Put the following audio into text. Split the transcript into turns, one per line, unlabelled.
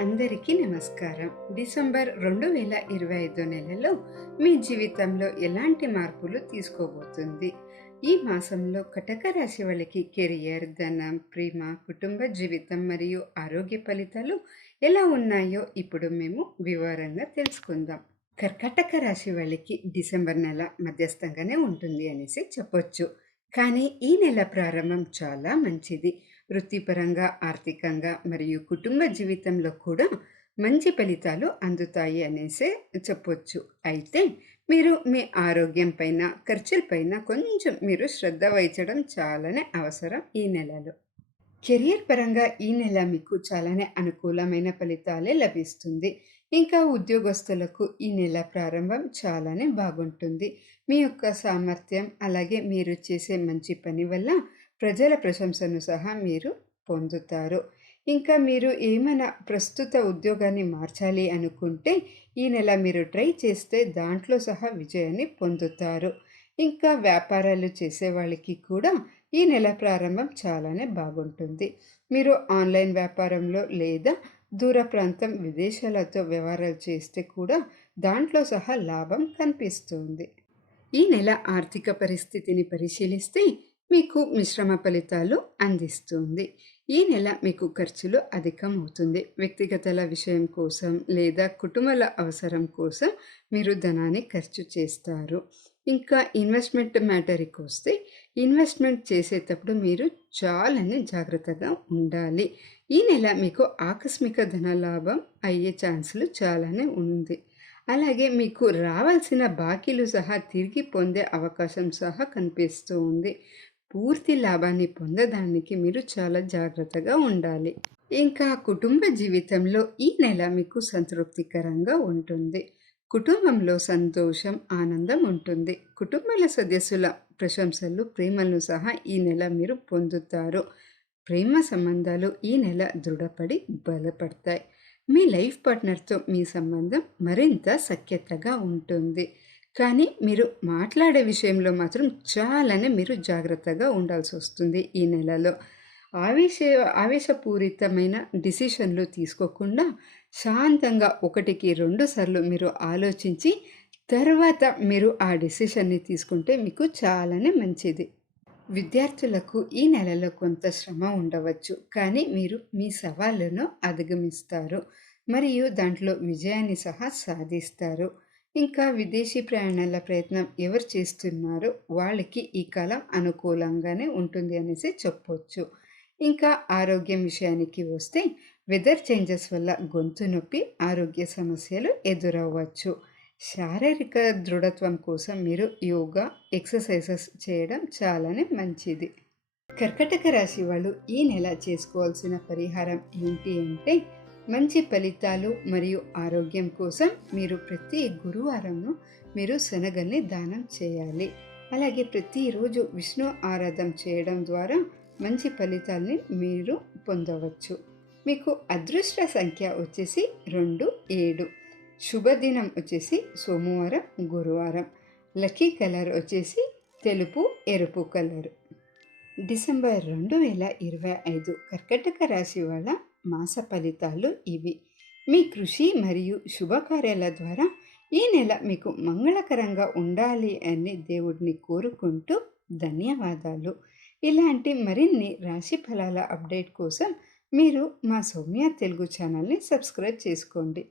అందరికీ నమస్కారం. డిసెంబర్ రెండు వేల ఇరవై ఐదు నెలలో మీ జీవితంలో ఎలాంటి మార్పులు తీసుకోబోతుంది? ఈ మాసంలో కటక రాశి వాళ్ళకి కెరియర్ ధనం ప్రేమ కుటుంబ జీవితం మరియు ఆరోగ్య ఫలితాలు ఎలా ఉన్నాయో ఇప్పుడు మేము వివరంగా తెలుసుకుందాం. కర్కటక రాశి వాళ్ళకి డిసెంబర్ నెల మధ్యస్థంగానే ఉంటుంది అనేసి చెప్పొచ్చు. కానీ ఈ నెల ప్రారంభం చాలా మంచిది. వృత్తిపరంగా ఆర్థికంగా మరియు కుటుంబ జీవితంలో కూడా మంచి ఫలితాలు అందుతాయి అనేసే చెప్పొచ్చు. అయితే మీరు మీ ఆరోగ్యం పైన ఖర్చులపైన కొంచెం మీరు శ్రద్ధ వహించడం చాలానే అవసరం ఈ నెలలో. కెరియర్ పరంగా ఈ నెల మీకు చాలానే అనుకూలమైన ఫలితాలే లభిస్తుంది. ఇంకా ఉద్యోగస్తులకు ఈ నెల ప్రారంభం చాలానే బాగుంటుంది. మీ యొక్క సామర్థ్యం అలాగే మీరు చేసే మంచి పని వల్ల ప్రజల ప్రశంసను సహా మీరు పొందుతారు. ఇంకా మీరు ఏమైనా ప్రస్తుత ఉద్యోగాన్ని మార్చాలి అనుకుంటే ఈ నెల మీరు ట్రై చేస్తే దాంట్లో సహా విజయాన్ని పొందుతారు. ఇంకా వ్యాపారాలు చేసే వాళ్ళకి కూడా ఈ నెల ప్రారంభం చాలానే బాగుంటుంది. మీరు ఆన్లైన్ వ్యాపారంలో లేదా దూర ప్రాంతం విదేశాలతో వ్యవహారాలు చేస్తే కూడా దాంట్లో సహా లాభం కనిపిస్తుంది. ఈ నెల ఆర్థిక పరిస్థితిని పరిశీలిస్తే మీకు మిశ్రమ ఫలితాలు అందిస్తుంది. ఈ నెల మీకు ఖర్చులు అధికం అవుతుంది వ్యక్తిగతల విషయం కోసం లేదా కుటుంబాల అవసరం కోసం మీరు ధనాన్ని ఖర్చు చేస్తారు. ఇంకా ఇన్వెస్ట్మెంట్ మ్యాటర్కి వస్తే ఇన్వెస్ట్మెంట్ చేసేటప్పుడు మీరు చాలానే జాగ్రత్తగా ఉండాలి. ఈ నెల మీకు ఆకస్మిక ధన లాభం అయ్యే ఛాన్సులు చాలానే ఉంది. అలాగే మీకు రావాల్సిన బాకీలు సహా తిరిగి పొందే అవకాశం సహా కనిపిస్తూ ఉంది. పూర్తి లాభాన్ని పొందడానికి మీరు చాలా జాగ్రత్తగా ఉండాలి. ఇంకా కుటుంబ జీవితంలో ఈ నెల మీకు సంతృప్తికరంగా ఉంటుంది. కుటుంబంలో సంతోషం ఆనందం ఉంటుంది. కుటుంబాల సదస్సుల ప్రశంసలు ప్రేమలను సహా ఈ నెల మీరు పొందుతారు. ప్రేమ సంబంధాలు ఈ నెల దృఢపడి బలపడతాయి. మీ లైఫ్ పార్ట్నర్తో మీ సంబంధం మరింత సఖ్యతగా ఉంటుంది. కానీ మీరు మాట్లాడే విషయంలో మాత్రం చాలానే మీరు జాగ్రత్తగా ఉండాల్సి వస్తుంది ఈ నెలలో. ఆవేశ ఆవేశపూరితమైన డిసిషన్లు తీసుకోకుండా శాంతంగా ఒకటికి రెండు సార్లు మీరు ఆలోచించి తర్వాత మీరు ఆ డిసిషన్ని తీసుకుంటే మీకు చాలానే మంచిది. విద్యార్థులకు ఈ నెలలో కొంత శ్రమ ఉండవచ్చు కానీ మీరు మీ సవాళ్ళను అధిగమిస్తారు మరియు దాంట్లో విజయాన్ని సహా సాధిస్తారు. ఇంకా విదేశీ ప్రయాణాల ప్రయత్నం ఎవరు చేస్తున్నారో వాళ్ళకి ఈ కాలం అనుకూలంగానే ఉంటుంది అనేసి చెప్పొచ్చు. ఇంకా ఆరోగ్యం విషయానికి వస్తే వెదర్ చేంజెస్ వల్ల గొంతు నొప్పి ఆరోగ్య సమస్యలు ఎదురవ్వచ్చు. శారీరక దృఢత్వం కోసం మీరు యోగా ఎక్సర్సైజెస్ చేయడం చాలానే మంచిది. కర్కటక రాశి వాళ్ళు ఈ నెల చేసుకోవాల్సిన పరిహారం ఏంటి అంటే మంచి ఫలితాలు మరియు ఆరోగ్యం కోసం మీరు ప్రతి గురువారంను మీరు శనగల్ని దానం చేయాలి. అలాగే ప్రతిరోజు విష్ణు ఆరాధన చేయడం ద్వారా మంచి ఫలితాల్ని మీరు పొందవచ్చు. మీకు అదృష్ట సంఖ్య వచ్చేసి రెండు ఏడు. శుభదినం వచ్చేసి సోమవారం గురువారం. లక్కీ కలర్ వచ్చేసి తెలుపు ఎరుపు కలర్. డిసెంబర్ రెండు వేల ఇరవై ఐదు కర్కటక రాశి వాళ్ళ మాస ఫలితాలు ఇవి. మీ కృషి మరియు శుభకార్యాల ద్వారా ఈ నెల మీకు మంగళకరంగా ఉండాలి అని దేవుడిని కోరుకుంటూ ధన్యవాదాలు. ఇలాంటి మరిన్ని రాశి ఫలాల అప్డేట్ కోసం మీరు మా సౌమ్య తెలుగు ఛానల్ని సబ్స్క్రైబ్ చేసుకోండి.